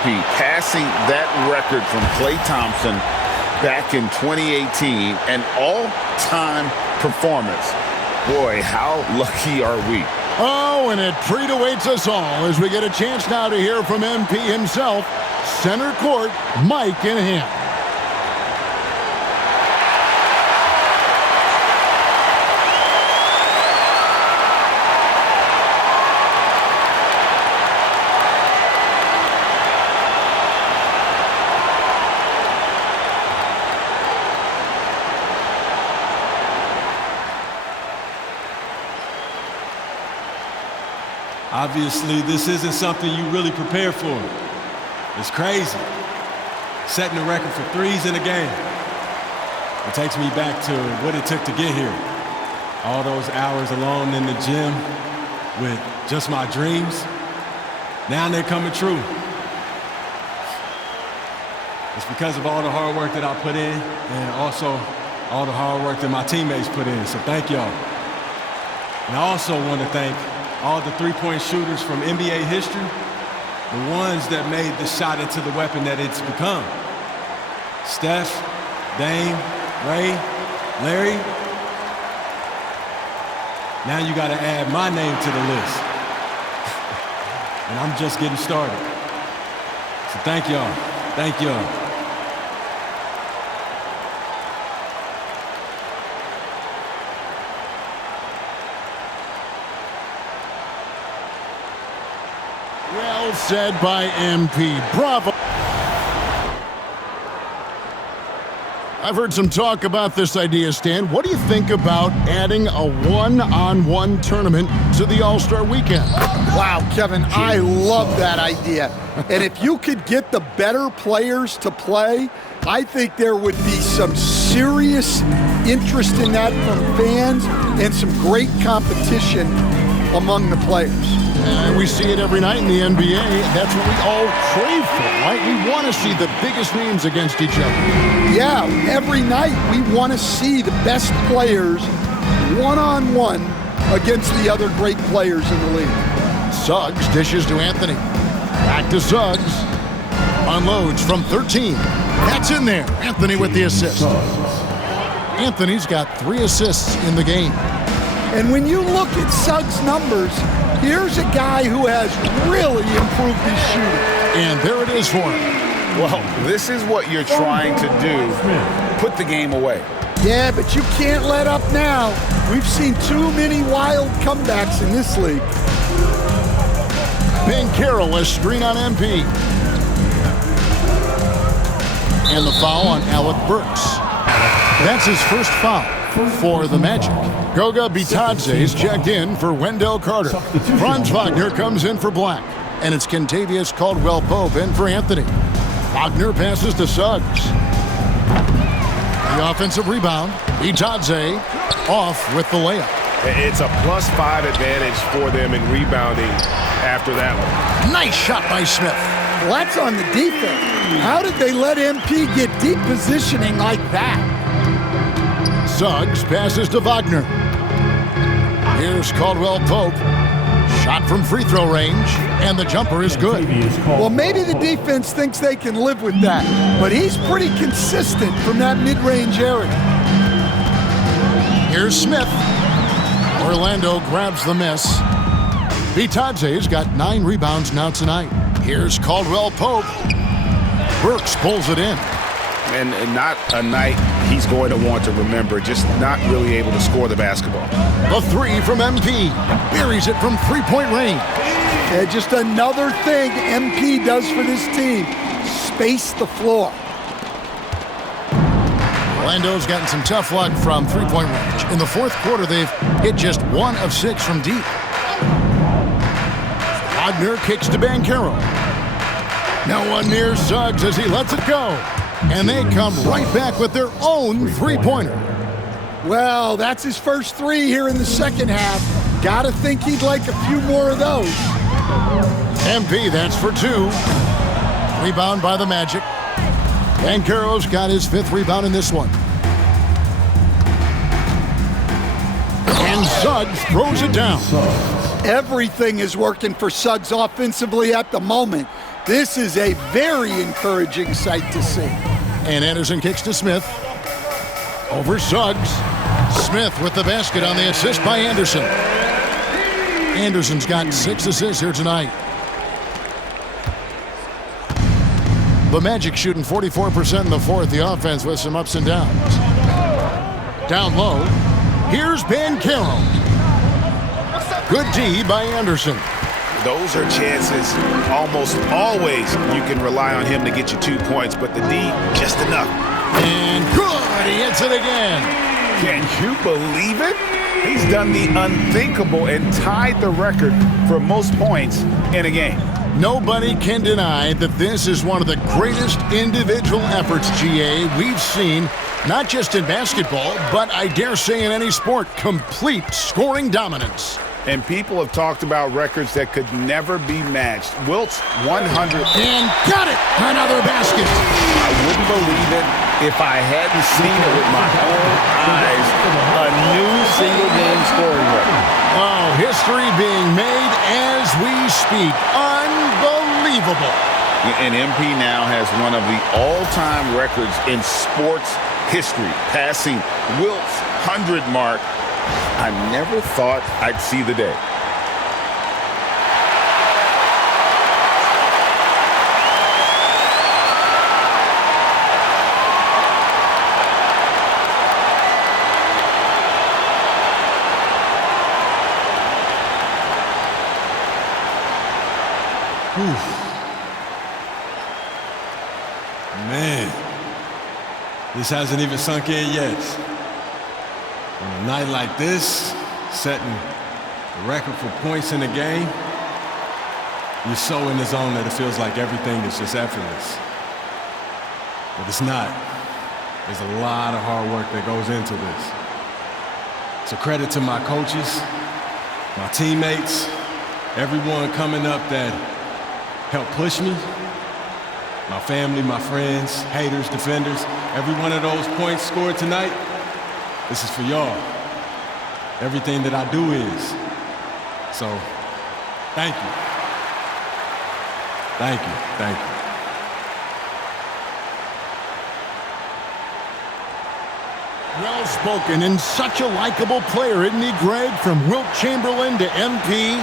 MP, passing that record from Klay Thompson back in 2018, an all-time performance. Boy, how lucky are we? Oh, and a treat awaits us all as we get a chance now to hear from MP himself. Center court, Mike in hand. Obviously, this isn't something you really prepare for. It's crazy. Setting the record for threes in a game. It takes me back to what it took to get here. All those hours alone in the gym with just my dreams. Now they're coming true. It's because of all the hard work that I put in and also all the hard work that my teammates put in. So thank y'all. And I also want to thank all the three-point shooters from NBA history, the ones that made the shot into the weapon that it's become. Steph, Dame, Ray, Larry. Now you got to add my name to the list. And I'm just getting started. So thank y'all. Thank y'all. Well said by MP. Bravo. I've heard some talk about this idea, Stan. What do you think about adding a one-on-one tournament to the All-Star Weekend? Wow, Kevin, I love that idea. And if you could get the better players to play, I think there would be some serious interest in that from fans and some great competition among the players. We see it every night in the NBA. That's what we all crave for, right? We want to see the biggest names against each other. Yeah, every night we want to see the best players one-on-one against the other great players in the league. Suggs dishes to Anthony. Back to Suggs. Unloads from 13. That's in there. Anthony with the assist. Anthony's got 3 assists in the game. And when you look at Suggs' numbers, here's a guy who has really improved his shooting. And there it is for him. Well, this is what you're trying to do. Put the game away. Yeah, but you can't let up now. We've seen too many wild comebacks in this league. Banchero, a screen on MP. And the foul on Alec Burks. That's his first foul for the Magic. Goga Bitadze is checked in for Wendell Carter. Franz Wagner comes in for Black. And it's Kentavious Caldwell-Pope in for Anthony. Wagner passes to Suggs. The offensive rebound. Bitadze off with the layup. It's a +5 advantage for them in rebounding after that one. Nice shot by Smith. Well, that's on the defense. How did they let MP get deep positioning like that? Suggs passes to Wagner. Here's Caldwell-Pope. Shot from free throw range, and the jumper is good. Well, maybe the defense thinks they can live with that, but he's pretty consistent from that mid-range area. Here's Smith. Orlando grabs the miss. Bitadze's got 9 rebounds now tonight. Here's Caldwell-Pope. Burks pulls it in. And not a night he's going to want to remember, just not really able to score the basketball. The 3 from MP. Buries it from three-point range. Yeah, just another thing MP does for this team. Space the floor. Orlando's gotten some tough luck from three-point range. In the fourth quarter, they've hit just 1 of 6 from deep. Wagner kicks to Banchero. No one near Suggs as he lets it go. And they come right back with their own three-pointer. Well, that's his first 3 here in the second half. Gotta think he'd like a few more of those. MP, that's for 2. Rebound by the Magic. Banchero's got his 5th rebound in this one. And Suggs throws it down. Everything is working for Suggs offensively at the moment. This is a very encouraging sight to see. And Anderson kicks to Smith. Over Suggs. Smith with the basket on the assist by Anderson. Anderson's got 6 assists here tonight. The Magic shooting 44% in the fourth. The offense with some ups and downs. Down low. Here's Banchero. Good D by Anderson. Those are chances almost always you can rely on him to get you 2 points, but the D, just enough. And good, he hits it again. Can you believe it? He's done the unthinkable and tied the record for most points in a game. Nobody can deny that this is one of the greatest individual efforts, GA, we've seen, not just in basketball, but I dare say in any sport. Complete scoring dominance. And people have talked about records that could never be matched. Wilt's 100. And got it! Another basket. I wouldn't believe it if I hadn't seen it with my own eyes. A new single-game scoring record. Oh, history being made as we speak. Unbelievable. And MP now has one of the all-time records in sports history, passing Wilt's 100 mark. I never thought I'd see the day. Man, this hasn't even sunk in yet. On a night like this, setting the record for points in the game, you're so in the zone that it feels like everything is just effortless. But it's not. There's a lot of hard work that goes into this. So credit to my coaches, my teammates, everyone coming up that helped push me, my family, my friends, haters, defenders. Every one of those points scored tonight, this is for y'all. Everything that I do is. So, thank you. Thank you. Thank you. Well spoken and such a likable player, isn't he, Greg? From Wilt Chamberlain to MP,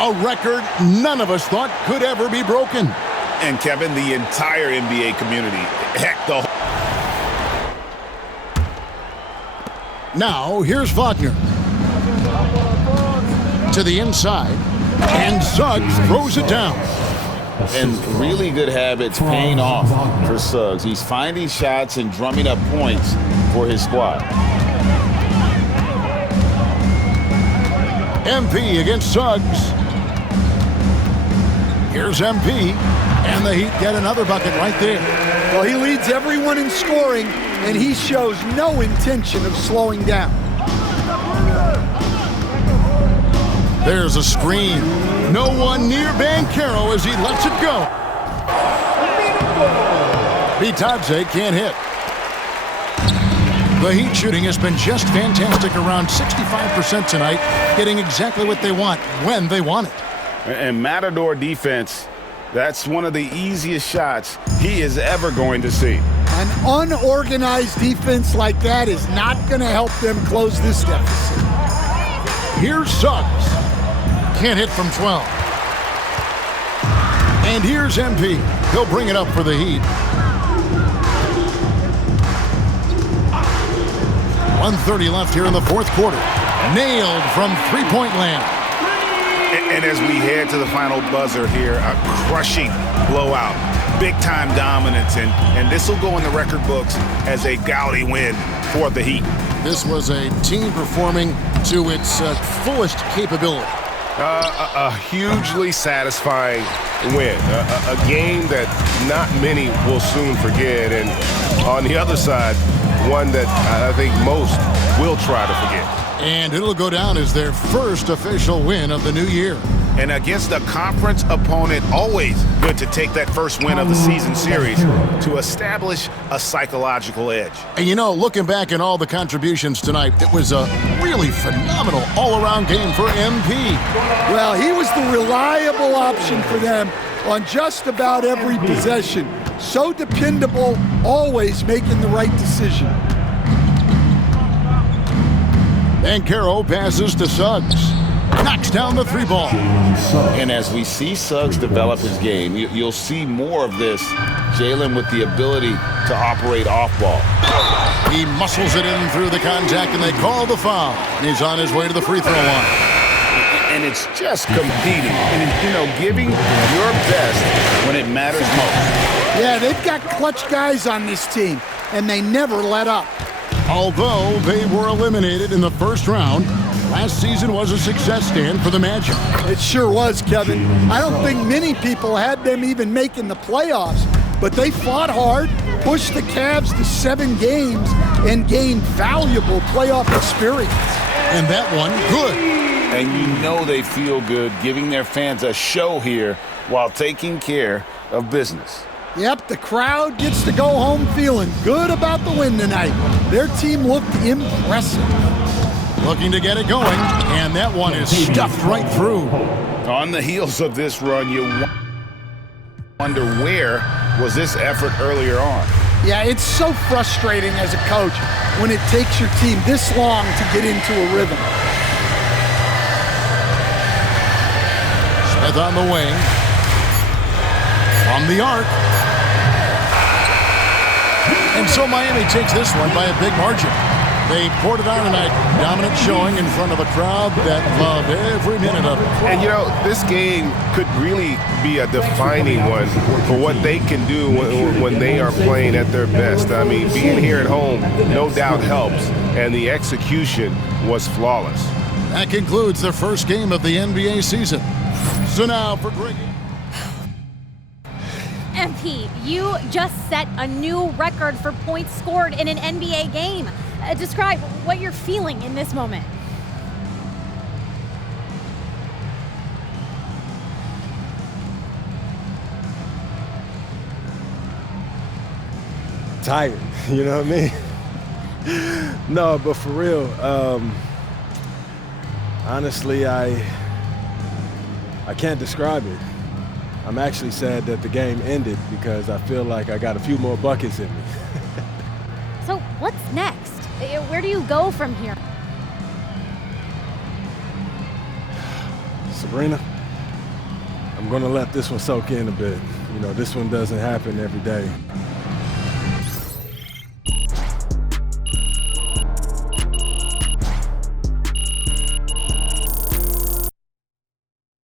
a record none of us thought could ever be broken. And Kevin, the entire NBA community, heck, the whole. Now, here's Wagner. To the inside, and Suggs throws it down. And really good habits paying off for Suggs. He's finding shots and drumming up points for his squad. MP against Suggs. Here's MP, and the Heat get another bucket right there. Well, he leads everyone in scoring, and he shows no intention of slowing down. There's a screen. No one near Banchero as he lets it go. Bitadze can't hit. The Heat shooting has been just fantastic, around 65% tonight, getting exactly what they want when they want it. And Matador defense, that's one of the easiest shots he is ever going to see. An unorganized defense like that is not going to help them close this deficit. Here's Suggs. Can't hit from 12. And here's MP. He'll bring it up for the Heat. 1:30 left here in the fourth quarter. Nailed from three-point land. And as we head to the final buzzer here, a crushing blowout, big-time dominance, and this will go in the record books as a gaudy win for the Heat. This was a team performing to its fullest capability. A hugely satisfying win, a game that not many will soon forget, and on the other side, one that I think most will try to forget. And it'll go down as their first official win of the new year. And against a conference opponent, always good to take that first win of the season series to establish a psychological edge. And you know, looking back at all the contributions tonight, it was a really phenomenal all-around game for MP. Well, he was the reliable option for them on just about every possession. So dependable, always making the right decision. Banchero passes to Suggs. Knocks down the three ball. And as we see Suggs develop his game, you'll see more of this. Jalen with the ability to operate off ball. He muscles it in through the contact, and they call the foul. And he's on his way to the free throw line. And it's just competing and, giving your best when it matters most. Yeah, they've got clutch guys on this team, and they never let up. Although they were eliminated in the first round, last season was a success stand for the Magic. It sure was, Kevin. I don't think many people had them even making the playoffs, but they fought hard, pushed the Cavs to 7 games, and gained valuable playoff experience. And that one, good. And they feel good giving their fans a show here while taking care of business. Yep, the crowd gets to go home feeling good about the win tonight. Their team looked impressive. Looking to get it going, and that one is stuffed right through. On the heels of this run, you wonder where was this effort earlier on? Yeah, it's so frustrating as a coach when it takes your team this long to get into a rhythm. Smith on the wing. From the arc. And so Miami takes this one by a big margin. They poured it on tonight, dominant showing in front of a crowd that loved every minute of it. And this game could really be a defining one for what they can do when they are playing at their best. I mean, being here at home no doubt helps, and the execution was flawless. That concludes the first game of the NBA season. So now for Greg. MP, you just set a new record for points scored in an NBA game. Describe what you're feeling in this moment. Tired, you know what I mean? No, but for real, honestly, I can't describe it. I'm actually sad that the game ended because I feel like I got a few more buckets in me. So what's next? Where do you go from here? Sabrina, I'm gonna let this one soak in a bit. This one doesn't happen every day.